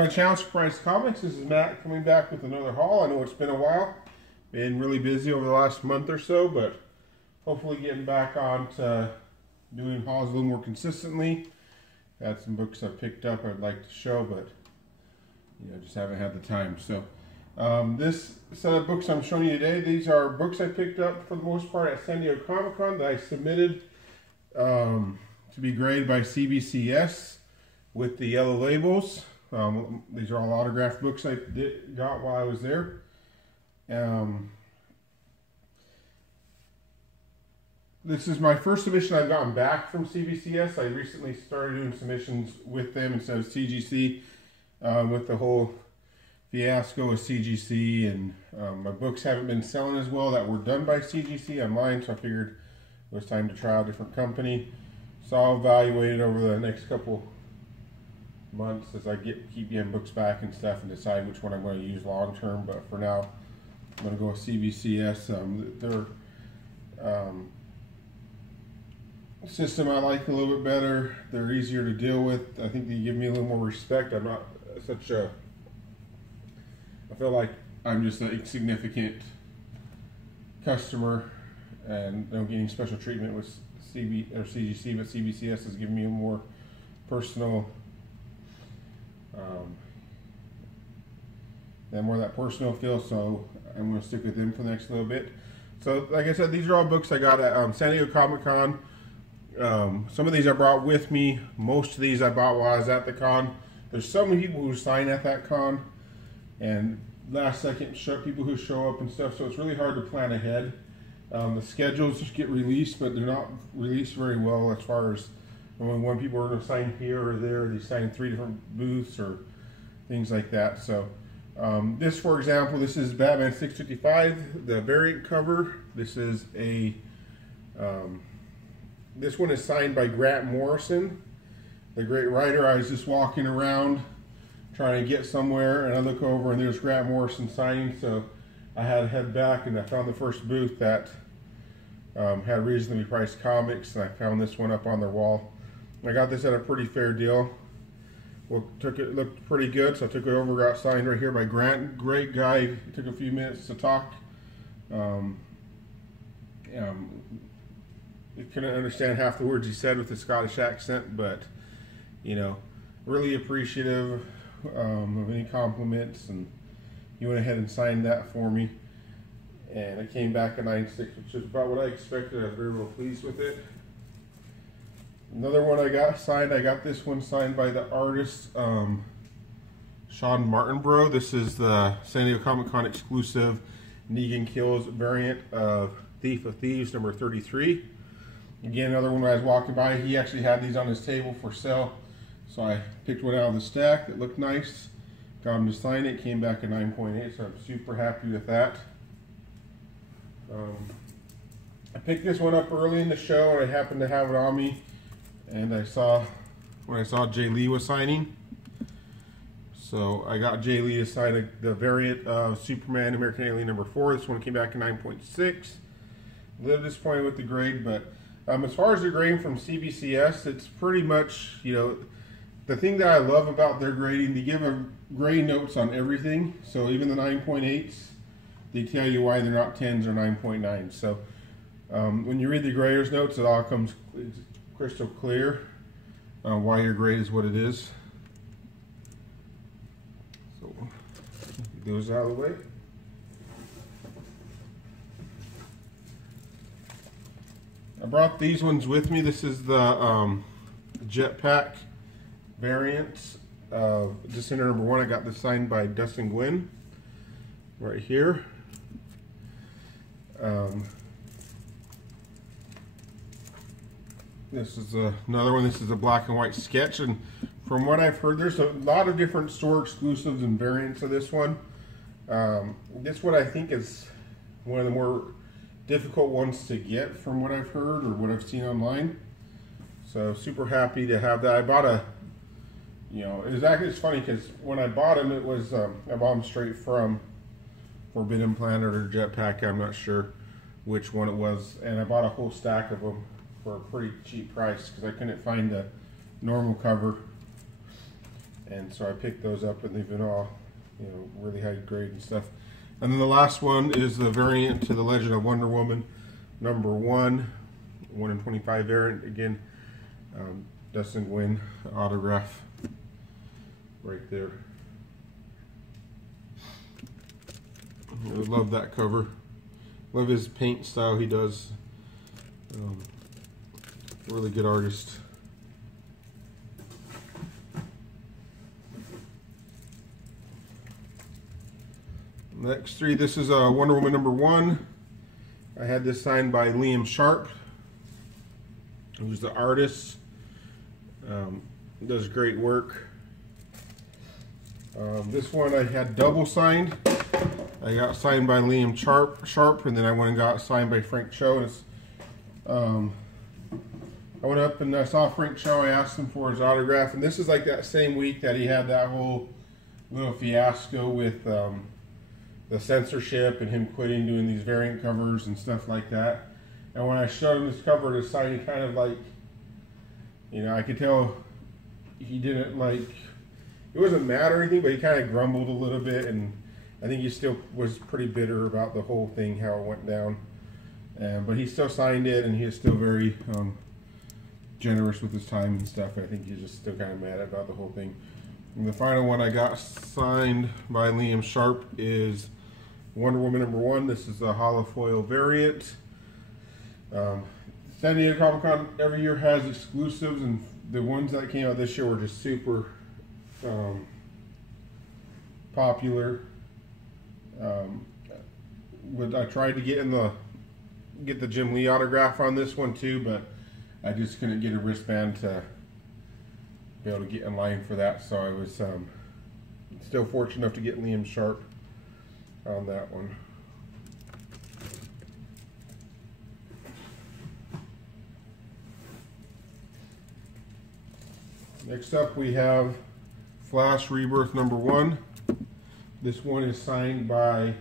my channel, Authorized Comics. This is Matt coming back with another haul. I know it's been a while. Been really busy over the last month or so, but hopefully getting back on to doing hauls a little more consistently. Got some books I picked up I'd like to show, but just haven't had the time. So this set of books I'm showing you today, these are books I picked up for the most part at San Diego Comic-Con that I submitted to be graded by CBCS with the yellow labels. These are all autographed books I got while I was there. This is my first submission I've gotten back from CBCS. I recently started doing submissions with them instead of CGC with the whole fiasco with CGC, and my books haven't been selling as well that were done by CGC online, so I figured it was time to try a different company. So I'll evaluate it over the next couple months as I keep getting books back and stuff and decide which one I'm going to use long term. But for now, I'm going to go with CBCS. Their system I like a little bit better. They're easier to deal with. I think they give me a little more respect. I'm not such a, I feel like I'm just a significant customer and I'm getting special treatment with CGC, but CBCS is giving me a more personal, more of that personal feel, so I'm going to stick with them for the next little bit. So like I said, these are all books I got at San Diego Comic-Con. Some of these I brought with me. Most of these I bought while I was at the con. There's so many people who sign at that con, and last second people who show up and stuff, so it's really hard to plan ahead. The schedules just get released, but they're not released very well as far as when people are going to sign here or there. They sign 3 different booths or things like that. So this, for example, this is Batman 655, the variant cover. This is a this one is signed by Grant Morrison, the great writer. I was just walking around trying to get somewhere, and I look over and there's Grant Morrison signing, so I had to head back, and I found the first booth that had reasonably priced comics, and I found this one up on their wall. I got this at a pretty fair deal. Well, it looked pretty good, so I took it over, got signed right here by Grant. Great guy. It took a few minutes to talk. I couldn't understand half the words he said with the Scottish accent, but really appreciative of any compliments, and he went ahead and signed that for me, and it came back a 9.6, which is about what I expected. I was very well pleased with it. Another one I got signed, I got this one signed by the artist Sean Martinborough. This is the San Diego Comic-Con exclusive Negan Kills variant of Thief of Thieves number 33. Again, another one when I was walking by, he actually had these on his table for sale, so I picked one out of the stack that looked nice, got him to sign it. Came back a 9.8, so I'm super happy with that. I picked this one up early in the show, and I happened to have it on me, and when I saw Jay Lee was signing, so I got Jay Lee to sign the variant of Superman American Alien number 4. This one came back a 9.6. A little disappointed with the grade, but as far as the grading from CBCS, it's pretty much, the thing that I love about their grading, they give a grade notes on everything. So even the 9.8s, they tell you why they're not 10s or 9.9s. So when you read the grader's notes, it all comes crystal clear why your grade is what it is. So get those out of the way. I brought these ones with me. This is the Jetpack variant of Descender number 1. I got this signed by Dustin Gwynn right here. This is another one. This is a black and white sketch, and from what I've heard, there's a lot of different store exclusives and variants of this one. This one I think is one of the more difficult ones to get from what I've heard or what I've seen online. So super happy to have that. I bought it's funny because when I bought them, it was I bought them straight from Forbidden Planet or Jetpack. I'm not sure which one it was, and I bought a whole stack of them for a pretty cheap price because I couldn't find the normal cover. And so I picked those up, and they've been all, you know, really high grade and stuff. And then the last one is the variant to the Legend of Wonder Woman #1, 1 in 25 variant. Again, Dustin Nguyen autograph right there. I love that cover. Love his paint style he does. Really good artist. Next three, this is Wonder Woman #1. I had this signed by Liam Sharp, who's the artist. Does great work. This one I had double signed. I got signed by Liam Sharp, and then I went and got signed by Frank Cho. I went up and I saw Frank Cho. I asked him for his autograph, and this is like that same week that he had that whole little fiasco with the censorship and him quitting doing these variant covers and stuff like that. And when I showed him this cover to sign, he kind of like, you know, I could tell he didn't like, it wasn't mad or anything, but he kind of grumbled a little bit, and I think he still was pretty bitter about the whole thing, how it went down. But he still signed it, and he is still very generous with his time and stuff. I think he's just still kind of mad about the whole thing. And the final one I got signed by Liam Sharp is Wonder Woman #1. This is a holofoil variant. San Diego Comic-Con every year has exclusives, and the ones that came out this year were just super popular. But I tried to get the Jim Lee autograph on this one too, but I just couldn't get a wristband to be able to get in line for that. So I was still fortunate enough to get Liam Sharp on that one. Next up we have Flash Rebirth #1. This one is signed by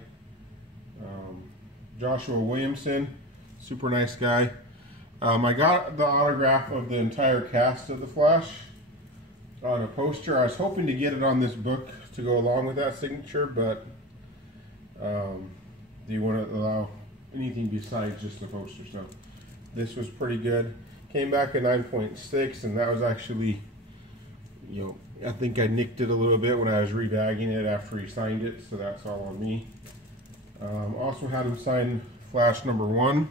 Joshua Williamson. Super nice guy. I got the autograph of the entire cast of The Flash on a poster. I was hoping to get it on this book to go along with that signature, but do you want to allow anything besides just the poster? So this was pretty good. Came back at 9.6, and that was actually, you know, I think I nicked it a little bit when I was rebagging it after he signed it, so that's all on me. Also had him sign Flash #1.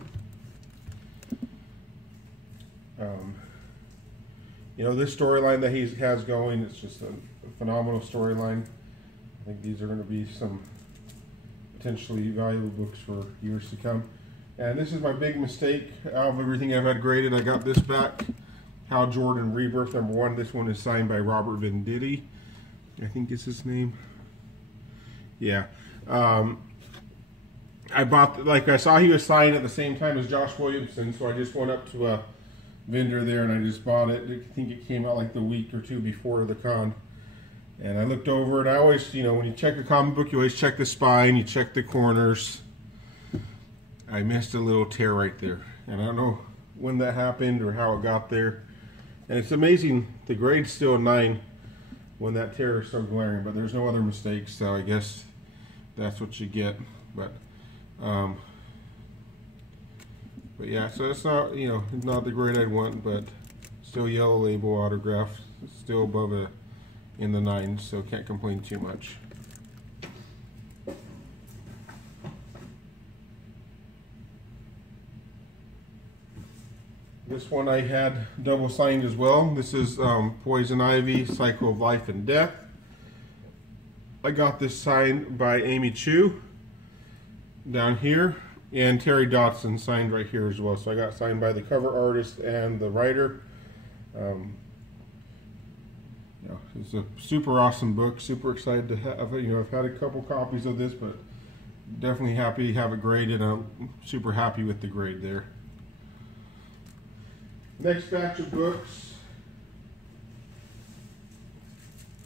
You know, this storyline that he has going, it's just a phenomenal storyline. I think these are going to be some potentially valuable books for years to come. And this is my big mistake out of everything I've had graded. I got this back. Hal Jordan Rebirth #1. This one is signed by Robert Venditti, I think is his name. Yeah. I bought, like I saw he was signed at the same time as Josh Williamson, so I just went up to a vendor there and I just bought it. I think it came out like the week or two before the con. And I looked over it. I always, you know, when you check a comic book, you always check the spine, you check the corners. I missed a little tear right there. And I don't know when that happened or how it got there. And it's amazing, the grade's still a 9 when that tear is so glaring, but there's no other mistakes, so I guess that's what you get. But yeah, so it's not, you know, not the grade I'd want, but still yellow label autograph, still above in the 9s, so can't complain too much. This one I had double signed as well. This is Poison Ivy, Cycle of Life and Death. I got this signed by Amy Chu down here, and Terry Dotson signed right here as well. So I got signed by the cover artist and the writer. You know, it's a super awesome book. Super excited to have it. You know, I've had a couple copies of this, but definitely happy to have it graded. I'm super happy with the grade there. Next batch of books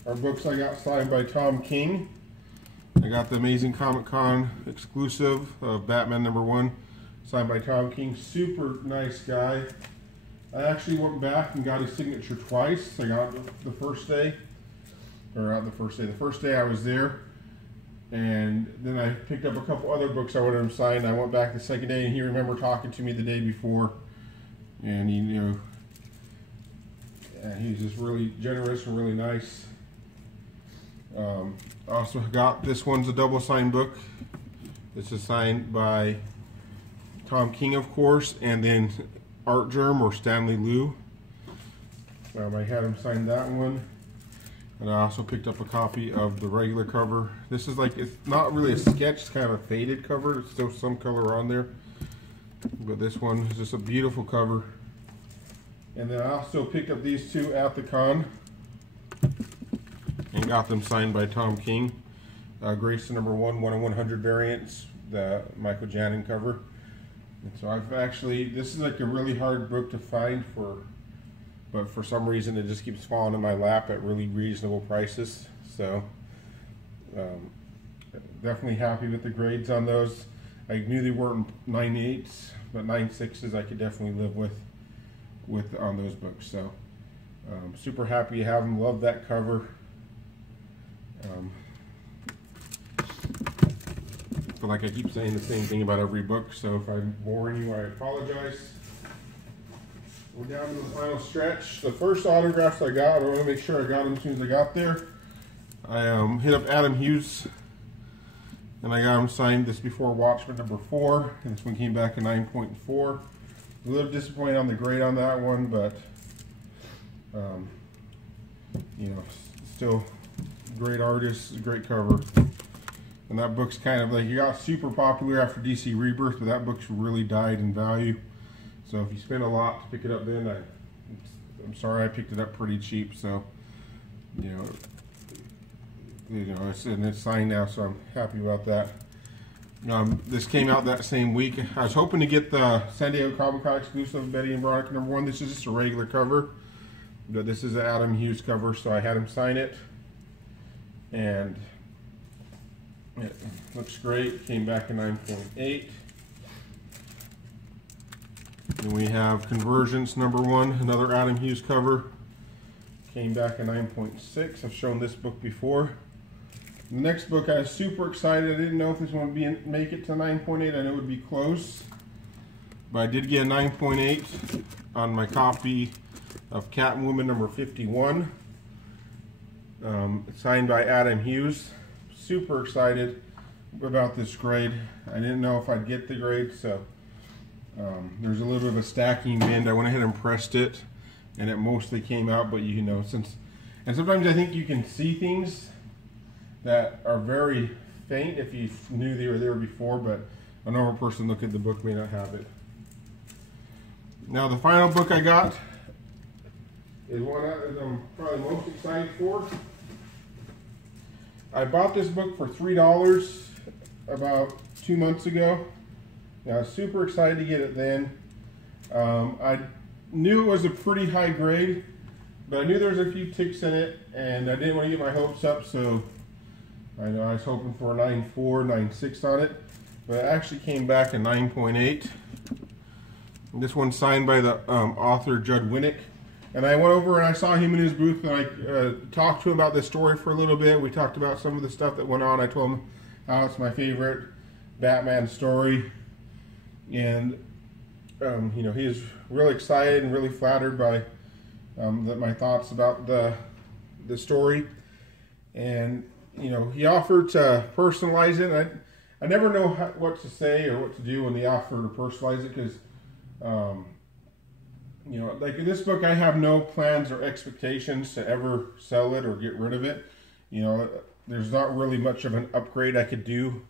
are books I got signed by Tom King. I got the Amazing Comic Con exclusive of Batman #1, signed by Tom King. Super nice guy. I actually went back and got his signature twice. I got it the first day, or the first day. The first day I was there, and then I picked up a couple other books I wanted him signed. I went back the second day, and he remembered talking to me the day before, and he knew. And he's just really generous and really nice. Also got, this one's a double signed book. This is signed by Tom King, of course, and then Art Germ or Stanley Liu. I had him sign that one. And I also picked up a copy of the regular cover. This is like, it's not really a sketch, it's kind of a faded cover. There's still some color on there. But this one is just a beautiful cover. And then I also picked up these two at the con and got them signed by Tom King. Grayson number 1, 1/100 variants, the Michael Janin cover. And so I've actually, this is like a really hard book to find but for some reason it just keeps falling in my lap at really reasonable prices. So definitely happy with the grades on those. I knew they weren't 9.8s, but 9.6s I could definitely live with on those books. So super happy to have them. Love that cover. Feel like I keep saying the same thing about every book, so if I'm boring you, I apologize. We're down to the final stretch. The first autographs I got, I want to make sure I got them as soon as I got there. I hit up Adam Hughes, and I got him signed this before Watchmen number 4, and this one came back at 9.4. A little disappointed on the grade on that one, but you know, still great artist, great cover. And that book's kind of like, it got super popular after DC Rebirth, but that book's really died in value. So if you spend a lot to pick it up then, I'm sorry I picked it up pretty cheap. So you know, it's signed now, so I'm happy about that. This came out that same week. I was hoping to get the San Diego Comic-Con exclusive Betty and Veronica number 1. This is just a regular cover, but this is an Adam Hughes cover, so I had him sign it. And it looks great. Came back in 9.8. And we have Convergence number 1, another Adam Hughes cover. Came back in 9.6. I've shown this book before. The next book, I was super excited. I didn't know if this one would make it to 9.8. I know it would be close. But I did get a 9.8 on my copy of Catwoman number 51. Signed by Adam Hughes. Super excited about this grade. I didn't know if I'd get the grade, so there's a little bit of a stacking bend. I went ahead and pressed it, and it mostly came out, but you know, and sometimes I think you can see things that are very faint if you knew they were there before, but a normal person looking at the book may not have it. Now the final book I got is one that I'm probably most excited for. I bought this book for $3 about 2 months ago. I was super excited to get it then. I knew it was a pretty high grade, but I knew there was a few ticks in it, and I didn't want to get my hopes up, so I know I was hoping for a 9.4, 9.6 on it, but it actually came back a 9.8. This one's signed by the author Judd Winnick. And I went over and I saw him in his booth, and I talked to him about this story for a little bit. We talked about some of the stuff that went on. I told him how it's my favorite Batman story. And you know, he was really excited and really flattered by my thoughts about the story. And you know, he offered to personalize it. I never know what to say or what to do when they offer to personalize it, because you know, like in this book, I have no plans or expectations to ever sell it or get rid of it. You know, there's not really much of an upgrade I could do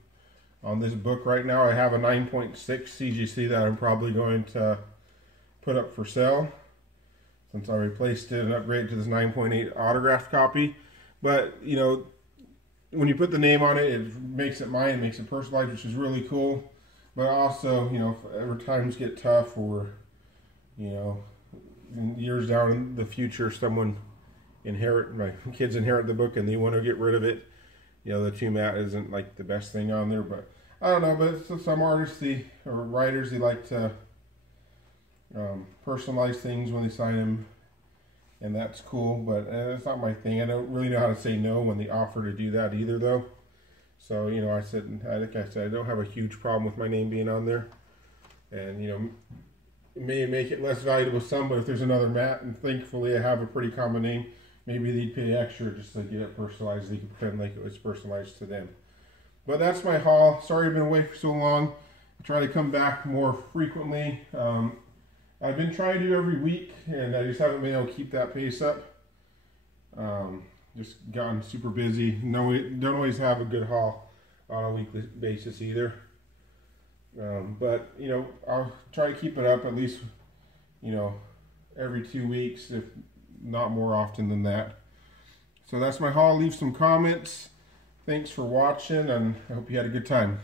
on this book right now. I have a 9.6 CGC that I'm probably going to put up for sale, since I replaced it and upgraded to this 9.8 autographed copy. But, you know, when you put the name on it, it makes it mine, it makes it personalized, which is really cool. But also, you know, if ever times get tough, or you know, years down in the future, my kids inherit the book and they want to get rid of it. You know, the two-mat isn't like the best thing on there, but I don't know. But some artists, or writers, they like to personalize things when they sign them. and that's cool, but it's not my thing. I don't really know how to say no when they offer to do that either, though. So, you know, I think I said, I don't have a huge problem with my name being on there. And, you know, it may make it less valuable to some, but if there's another mat, and thankfully I have a pretty common name, maybe they'd pay extra just to get it personalized. They could pretend like it was personalized to them. But that's my haul. Sorry I've been away for so long. I try to come back more frequently. I've been trying to do every week, and I just haven't been able to keep that pace up. Just gotten super busy. No, we don't always have a good haul on a weekly basis either. But, you know, I'll try to keep it up at least, you know, every 2 weeks, if not more often than that. So that's my haul. Leave some comments. Thanks for watching, and I hope you had a good time.